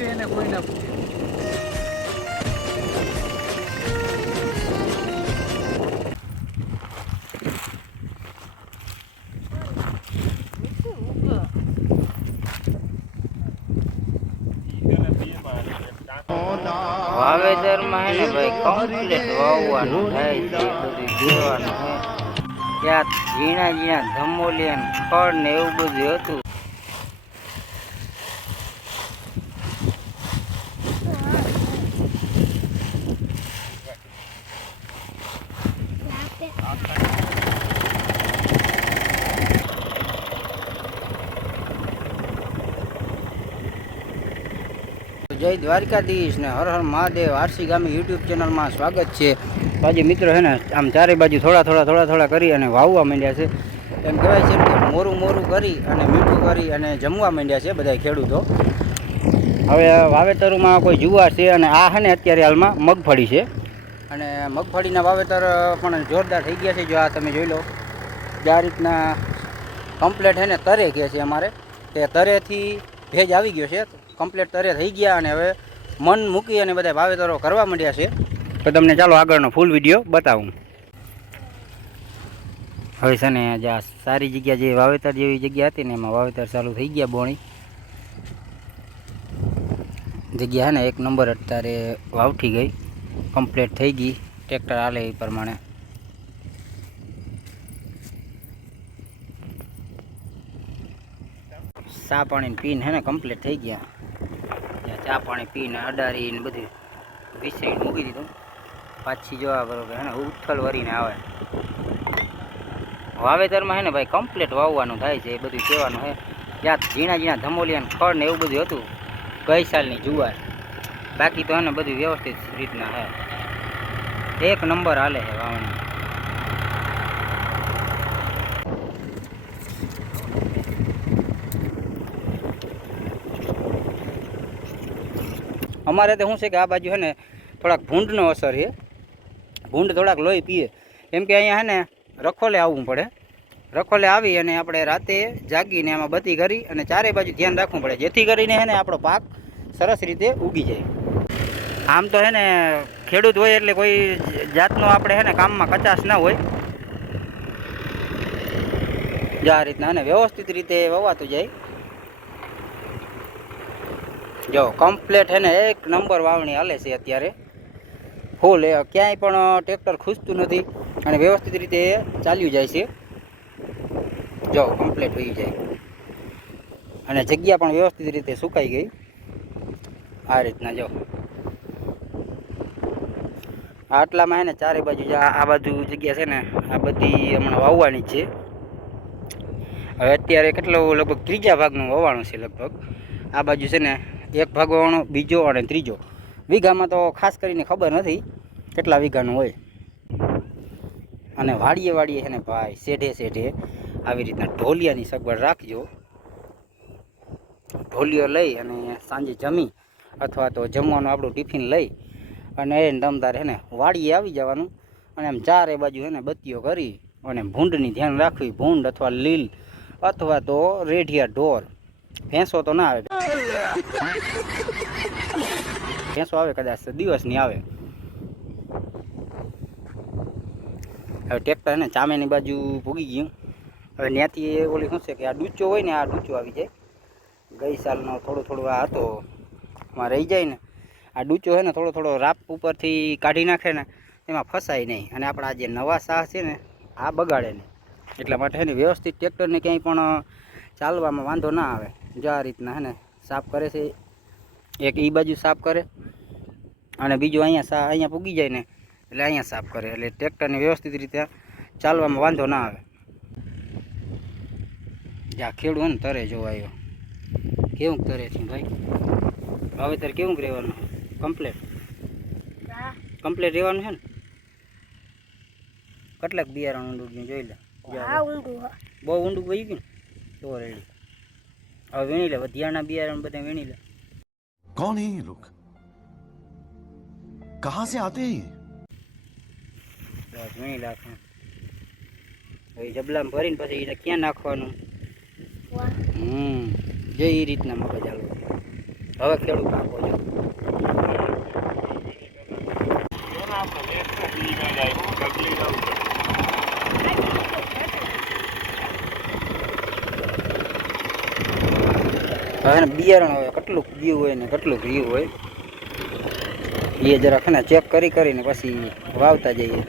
પૂછે એને કોઈ ના પૂછે. વાવેતરમાં હે ને ભાઈ કમ્પ્લીટ વાવવાનું થાય છે, બધું જોવાનું હે. ત્યાં ઝીણા ઝીણા ધમોલી અને ખડ ને એવું બધું હતું. જય દ્વારકાધીશ ને હર હર મહાદેવ. આરસી ગામી યુટ્યુબ ચેનલમાં સ્વાગત છે. આજે મિત્રો છે ને આમ ચારે બાજુ થોડા કરી અને વાવવા માંડ્યા છે. એમ કહેવાય છે કે મોરું કરી અને મીઠું કરી અને જમવા માંડ્યા છે બધા ખેડૂતો. હવે વાવેતરમાં કોઈ જુવાર છે અને આ છે ને અત્યારે હાલમાં મગફળી છે. અને મગફળીના વાવેતર પણ જોરદાર થઈ ગયા છે. જો આ તમે જોઈ લો, જે આ રીતના કમ્પ્લેટ છે ને તરે કહે છે અમારે, તે તરેથી ભેજ આવી ગયો છે. કમ્પ્લેટ તરે થઈ ગયા અને હવે મન મૂકી અને બધા વાવેતરો કરવા માંડ્યા છે. તો તમને ચાલો આગળનો ફૂલ વિડીયો બતાવું. હવે છે ને જ્યાં સારી જગ્યા જે વાવેતર જેવી જગ્યા હતી ને એમાં વાવેતર ચાલુ થઈ ગયા. બોણી જગ્યા છે ને એક નંબર અત્યારે વાવઠી ગઈ, કમ્પ્લેટ થઈ ગઈ. ટ્રેક્ટર હાલે એ પ્રમાણે ચા પાણી પીને હે ને કમ્પ્લીટ થઈ ગયા. ચા પાણી પીને અડારીને બધું વિસાઈ મૂકી દીધું. પાછી જોવા બરોબર હે ને ઉથલ વરીને આવે. વાવેતરમાં હે ને ભાઈ કમ્પ્લીટ વાવવાનું થાય છે, એ બધું કહેવાનું હે. જ્યાં ઝીણા ઝીણા ધમોલિયા ને ખડ ને એવું બધું હતું ગઈ સાલની જુવાર. બાકી તો હે ને બધું વ્યવસ્થિત રીતના હે, એક નંબર હાલે છે વાવણી. અમારે તો શું છે કે આ બાજુ છે ને થોડાક ભૂંડનો અસર છે. ભૂંડ થોડાક લોહી પીએ, કેમ કે અહીંયા છે ને રખોલે આવવું પડે. રખોલે આવી અને આપણે રાતે જાગીને આમાં બત્તી કરી અને ચારે બાજુ ધ્યાન રાખવું પડે, જેથી કરીને છે ને આપણો પાક સરસ રીતે ઉગી જાય. આમ તો છે ને ખેડૂત હોય એટલે કોઈ જાતનો આપણે છે ને કામમાં કચાશ ના હોય. જે આ રીતના ને વ્યવસ્થિત રીતે વવાતું જાય. જો કમ્પ્લેટ હે ને એક નંબર વાવણી હાલે છે અત્યારે ફૂલ. ક્યાંય પણ ટ્રેક્ટર ખૂંચતું નથી અને વ્યવસ્થિત રીતે ચાલ્યું જાય છે. જો કમ્પ્લેટ હોઈ જાય અને જગ્યા પણ વ્યવસ્થિત રીતે સુકાઈ ગઈ. આ રીતના જો આટલામાં હે ને ચારે બાજુ આ બાજુ જગ્યા છે ને આ બધી હમણાં વાવવાની જ છે. હવે અત્યારે કેટલું લગભગ ત્રીજા ભાગનું વાવવાનું છે લગભગ. આ બાજુ છે ને એક ભાગ વાવવાનો, બીજો અને ત્રીજો. વીઘામાં તો ખાસ કરીને ખબર નથી કેટલા વીઘાનું હોય. અને વાડીએ છે ને ભાઈ શેઢે આવી રીતના ઢોલિયાની સગવડ રાખજો. ઢોલિયો લઈ અને સાંજે જમી અથવા તો જમવાનું આપણું ટિફિન લઈ અને એને દમદાર હે ને વાડીએ આવી જવાનું. અને એમ ચારે બાજુ હે ને બત્તીઓ કરી અને ભૂંડની ધ્યાન રાખવી. ભૂંડ અથવા લીલ અથવા તો રેઢિયા ઢોર. ભેંસો તો ના આવે, ભેંસો આવે કદાચ દિવસની આવે. હવે ટ્રેક્ટર ને ચામેની બાજુ ભૂગી ગયું. હવે ત્યાંથી ઓલી શું છે કે આ ડૂચો હોય ને, આ ડૂચો આવી જાય. ગઈ સાલનો થોડું આ હતો એમાં રહી જાય ને. આ ડૂચો છે ને થોડો રાપ ઉપરથી કાઢી નાખે ને એમાં ફસાય નહીં અને આપણા જે નવા સાહ છે ને આ બગાડે નહીં. એટલા માટે છે ને વ્યવસ્થિત ટ્રેક્ટરને ક્યાંય પણ ચાલવામાં વાંધો ના આવે. જો આ રીતના હે ને સાફ કરે છે. એક એ બાજુ સાફ કરે અને બીજું અહીંયા પૂગી જાય ને એટલે અહીંયા સાફ કરે, એટલે ટ્રેક્ટરને વ્યવસ્થિત રીતે ચાલવામાં વાંધો ના આવે. જ્યાં ખેડૂ ને તરે જોવાયો કેવું તરે છે ભાઈ. વાવેતર કેવું રહેવાનું? કમ્પ્લેટ રહેવાનું છે ને. કેટલાક બિયારણ ઊંડું ગયું જોઈ લે. બહુ ઊંડું વહી ગયું ને તો રેડી. હવે વીણી લે, વધ્યાના બિયારણ બધા વીણી લે. कौन है ये लोग? कहां से आते हैं? બસ વીણી નાખે. હવે જબલામાં ભરીને પછી એને ક્યાં નાખવાનું? જે એ રીતના મગજ હાલો. હવે ખેડૂત આપો છો. હવે બિયારણ હવે કેટલું ગયું હોય ને કેટલું રહ્યું હોય એ જરાક ને ચેક કરીને પછી વાવતા જઈએ.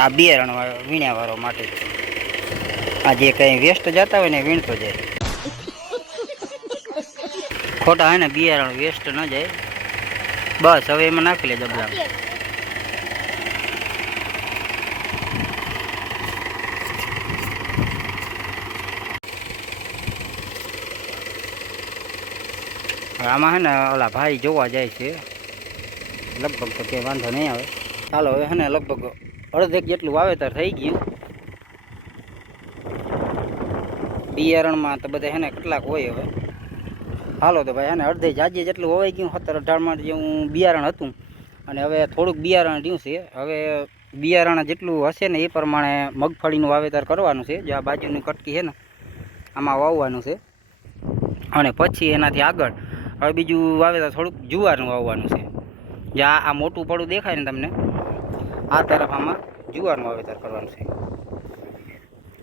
આ બિયારણ વીણ્યાવાળો માટે આ જે કંઈ વેસ્ટ જતા હોય ને વીણતો જાય. ખોટા હોય ને બિયારણ વેસ્ટ ન જાય. બસ હવે એમાં નાખી લે ડબલા. આમાં હે ને ઓલા ભાઈ જોવા જાય છે. લગભગ તો કંઈ વાંધો નહીં આવે. ચાલો હવે હે ને લગભગ અડધેક જેટલું વાવેતર થઈ ગયું. બિયારણમાં તો બધા હે ને કેટલાક હોય હવે. હાલો તો ભાઈ હે ને અડધે જાજે જેટલું હોવાઈ ગયું 17-18 માં જેવું બિયારણ હતું અને હવે થોડુંક બિયારણ રહ્યું છે. હવે બિયારણ જેટલું હશે ને એ પ્રમાણે મગફળીનું વાવેતર કરવાનું છે. જે આ બાજુની કટકી છે ને આમાં વાવવાનું છે અને પછી એનાથી આગળ હવે બીજું વાવેતર થોડુંક જુવારનું વાવવાનું છે. જે આ મોટું પડું દેખાય ને તમને આ તરફ આમાં જુવારનું વાવેતર કરવાનું છે.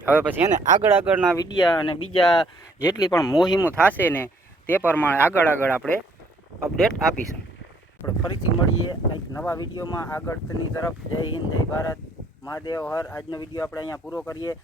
હવે પછી હે ને આગળના વિડીયા અને બીજા જેટલી પણ મોહિમો થશે ને તે પ્રમાણે આગળ આપણે અપડેટ આપીશું. આપણે ફરીથી મળીએ કંઈક નવા વિડીયોમાં આગળની તરફ. જય હિન્દ, જય ભારત, મહાદેવ હર. આજનો વિડીયો આપણે અહીંયા પૂરો કરીએ.